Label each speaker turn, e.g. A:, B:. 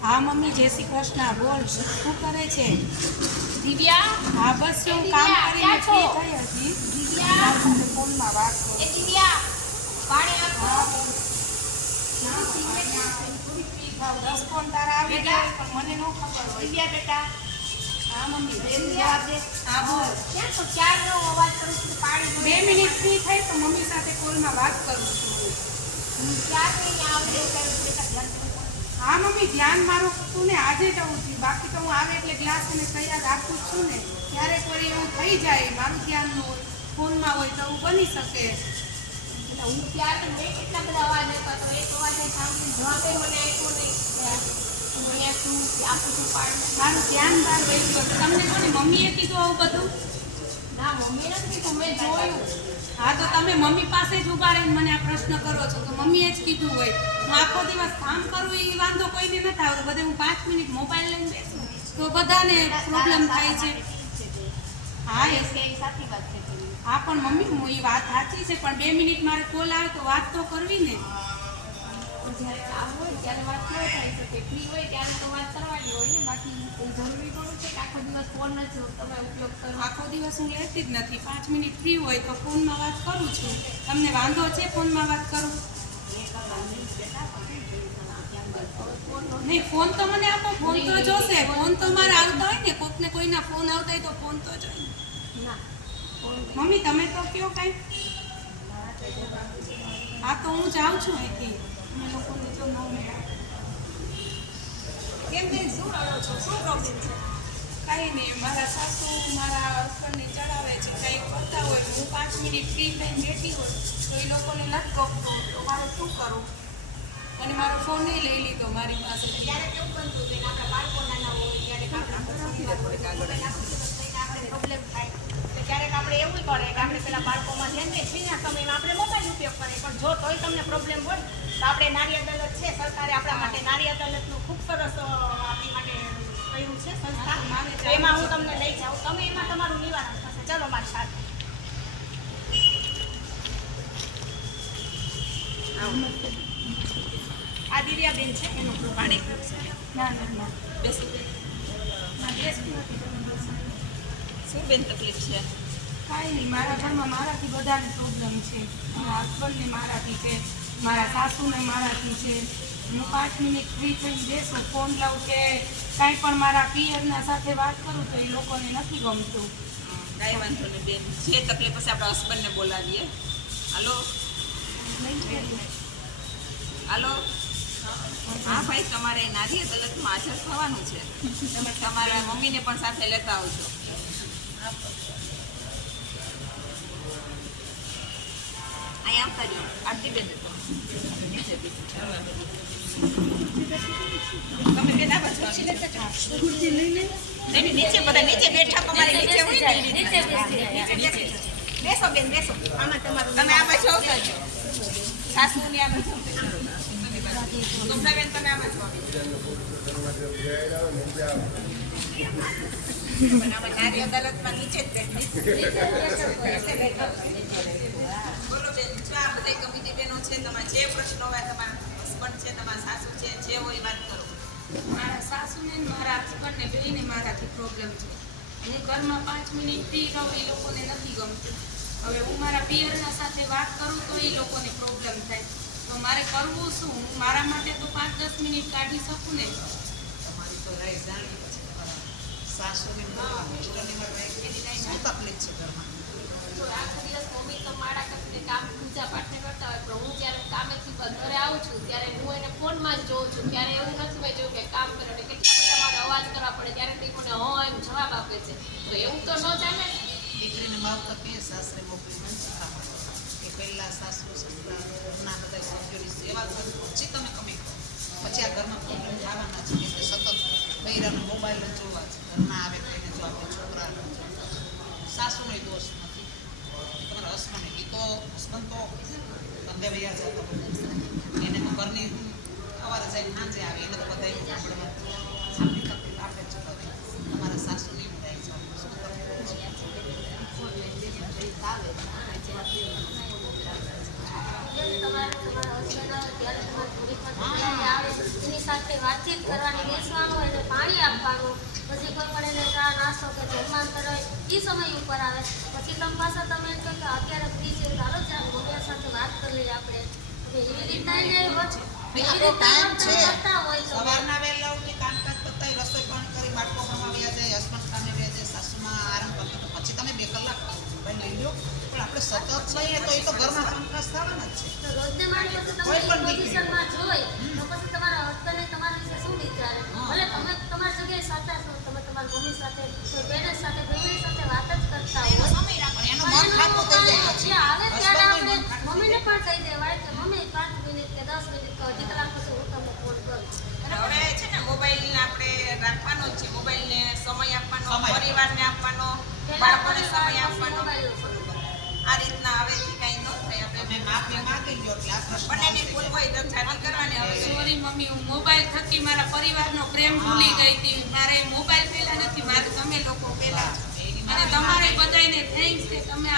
A: હા મમ્મી જય શ્રી કૃષ્ણ. બોલ શું કરે છે?
B: દિવ્યા?
A: હા બસ હું કામ કરીને ફ્રી થઈ હતી.
B: દિવ્યા?
A: ફોનમાં વાત કરું.
B: એ દિવ્યા પાણી આપો.
A: દસ ફોન તારા આવી ગયા પણ મને ન ખબર હોય.
B: દિવ્યા બેટા.
A: હા મમ્મી
B: એમ જવાબ દે
A: હા બોલ.
B: ક્યાં તો ક્યારનો અવાજ કરું છું પાણી
A: બે મિનિટ ફ્રી થઈ તો મમ્મી સાથે કોલમાં વાત કરું છું.
B: હું ક્યારની આવડે આવે એવું
A: હા મમ્મી ધ્યાન મારું હતું ને આજે જવું છું બાકી તો હું આવે એટલે ગ્લાસ અને તૈયાર રાખું છું ને ક્યારેક વળી એવું થઈ જાય મારું ધ્યાન ન હોય ફોનમાં હોય તો એવું બની શકે.
B: એટલે હું ત્યારે મેં કેટલા બધા અવાજ હતા તો એક અવાજ સાંભળી જવાબે મને આપ્યો નહીં. અહીંયા છું આપું છું પાણી
A: મારું ધ્યાન બહાર વહી ગયું તમને કોને મમ્મીએ કીધું આવું બધું?
B: ના મમ્મી નથી કીધું મેં જોયું.
A: હા તો તમે મમ્મી પાસે જ ઊભા રહીને મને આ પ્રશ્ન કરો છો. તો મમ્મીએ જ કીધું હોય. હું આખો દિવસ કામ કરું એ વાંધો કોઈને નથી આવતો. બધે હું પાંચ મિનિટ મોબાઈલ લઈને બેસું. તો બધાને પ્રોબ્લેમ થાય છે. હા એ
B: સાચી વાત છે
A: હા પણ મમ્મી હું એ વાત સાચી છે પણ બે મિનિટ મારે કોલ આવે તો વાત તો કરવી ને.
B: જ્યારે કામ હોય ત્યારે વાત ન થઈ શકે. ફ્રી હોય ત્યારે તો વાત કરવાની હોય ને. બાકી જરૂરી થોડું છે કે આખો દિવસ ફોન જ તમે ઉપયોગ કરો.
A: આખો દિવસ હું લેતી જ નથી. પાંચ મિનિટ ફ્રી હોય તો ફોનમાં વાત કરું છું. તમને વાંધો છે ફોનમાં વાત કરું? નહીં ફોન તો મને આપો ફોન તો જોશે. ફોન તો મારે આવતા હોય ને કોકને કોઈના ફોન આવતા હોય તો ફોન તો જોઈએ
B: ના
A: મમ્મી તમે તો કયો કઈ? હા તો હું જાઉં છું અહીંથી. અમે લોકોને જો ન મળ્યા
C: કેમ બેન શું? રડો છો શું પ્રોબ્લેમ છે?
A: કાંઈ નહીં મારા સાસુ મારા હસબન્ડને ચડાવે છે કંઈક કરતા હોય. હું પાંચ મિનિટ ફ્રી થઈને બેઠી હોય તો એ લોકોને નથી ગમતું તો મારે શું કરું? અને મારો ફોન લઈ લીધો મારી પાસે
B: ક્યારેક એવું બનતું કે આપણા બાળકો નાના હોય આપણા આપણે પ્રોબ્લેમ થાય. તો ક્યારેક આપણે એવું કરે કે આપણે પેલા બાળકોમાં ધ્યાન છે ફ્રીના સમયમાં આપણે મોબાઈલ ઉપયોગ કરે પણ જો તોય તમને પ્રોબ્લેમ હોય તો આપણે નારી અદાલત છે સરકારે આપણા માટે નારી અદાલતનું ખૂબ સરસ કર્યું છે સંસ્થા. તો એમાં હું તમને લઈ જાઉં. તમે એમાં તમારું નિવારણ થશે. ચાલો મારી સાથે.
C: આ દિવ્યાબેન છે. એનું બેસો. શું બેન તકલીફ છે?
A: કાંઈ નહીં. મારા ઘરમાં મારાથી બધાને પ્રોબ્લેમ છે. મારા હસબન્ડને મારાથી છે. મારા સાસુને મારાથી છે. હું પાંચ મિનિટ ફ્રી થઈને બેસું. ફોન લઉં કે કાંઈ પણ મારા પિયરના સાથે વાત કરું તો એ લોકોને નથી ગમતું.
C: કાંઈ વાંધો નહીં બેન. જે તકલીફ હશે આપણા હસબન્ડને બોલાવીએ. હાલો? હાલો? હા ભાઈ, તમારે નારી અદાલતમાં હાજર થવાનું છે. તમે તમારા મમ્મીને પણ સાથે લેતા આવજો. અહીંયા આવતા જો. બેસો. બેન નીચે બધા નીચે બેઠા, તમારે નીચે હોય ને. નીચે બેસો. બેન, બેસો આમાં તમારું તમે આ બાજુ આવતા રહ્યો સાસુની આ જ બેન પ્રશ્નો હોય તમારા હસબન્ડ છે તમારા સાસુ છે જે હોય વાત કરો
A: મારા સાસુને મારા હસબન્ડને બેયને મારાથી પ્રોબ્લેમ છે હું ઘરમાં પાંચ મિનિટ ફ્રી રહું એ લોકોને નથી ગમતું હવે હું મારા પિયરના સાથે વાત કરું તો એ લોકોને પ્રોબ્લેમ થાય. તો મારે કરવું શું? હું મારા માટે તો પાંચ દસ મિનિટ કાઢી શકું ને?
C: તમારી તો રાઈટ જાણવી છે. સાસુની શું તકલીફ છે ઘરમાં?
B: તો આખો દિવસ મમ્મી તો મારા કરીને કામ પૂજા પાઠ ને કરતા હોય પણ હું જ્યારે કામેથી ઘરે આવું છું ત્યારે હું એને ફોનમાં જ જોઉં છું. ત્યારે એવું નથી મેં જોયું કે કામ કરે કેટલા બધા મારે અવાજ કરવા પડે ત્યારે તે મને હ એમ જવાબ આપે છે. તો એવું તો ન ચાલે
D: દીકરીને તો કે સાસરે મોકલીને શીખાડો કે પહેલાં સાસુ, સસરા, ઘરના બધા સભ્યોની સેવા કરો પછી તમે કમી કરો પછી આ ઘરમાં પ્રોબ્લેમ થવાના છે કે સતત બૈરાનો મોબાઈલ જોવા છે. ઘરમાં આવે તો એને જો આપણે છોકરા સાસુનો દોષ નથી તમારા હસબન્ડ એ તો હસબન્ડ તો ધંધે વૈયા જતો એને તો ઘરની સવારે જાય સાંજે આવે એને તો બધા આપણે આપણી તકલીફ આપણે જ કરવી તમારા સાસુની ઉડાઈ છે શું તકલીફ છે
B: આવે તમારા તમારા husband આવે ત્યારે તમારે થોડીક વાર
D: હા.
B: આવે એની
E: એની વાતચીત કરવાની બેસવાનું એને પાણી આપવાનું. પછી કોઈ પણ એને ચા નાસ્તો કે જમવાનું કરાવે એ સમય ઉપર આવે. પછી તમે પાસે તમે એમ કહો કે અત્યારે ફ્રી છે ચાલો જ મમ્મી સાથે વાત કરી લઈએ આપણે. એવી રીતના એને
D: ટાઈમ છે.
E: કરતા હોય
D: સવારના વહેલા ઉઠી કામકાજ
E: કહી દેવાય કે મમ્મી પાંચ મિનિટ કે દસ મિનિટ કે અડધી કલાક પછી હું તમને ફોન કરું.
C: હવે છે ને મોબાઈલ આપણે રાખવાનો જ છે. મોબાઈલને સમય આપવાનો પરિવારને આપવાનો બાળકોને સમય આપવાનો. આ રીતના હવેથી કાંઈ ન થાય
D: તમે
C: આપણે
D: માફી માંગી લો એટલે આ પ્રશ્ન
C: બંનેની ભૂલ હોય તો જાતી કરવાની હવે.
A: સોરી મમ્મી હું મોબાઈલ થકી મારા પરિવારનો પ્રેમ ભૂલી ગઈ હતી. મારે મોબાઈલ પહેલા નથી મારે તમે લોકો પહેલા. અને તમારે બધાને થેન્ક્સ કે તમે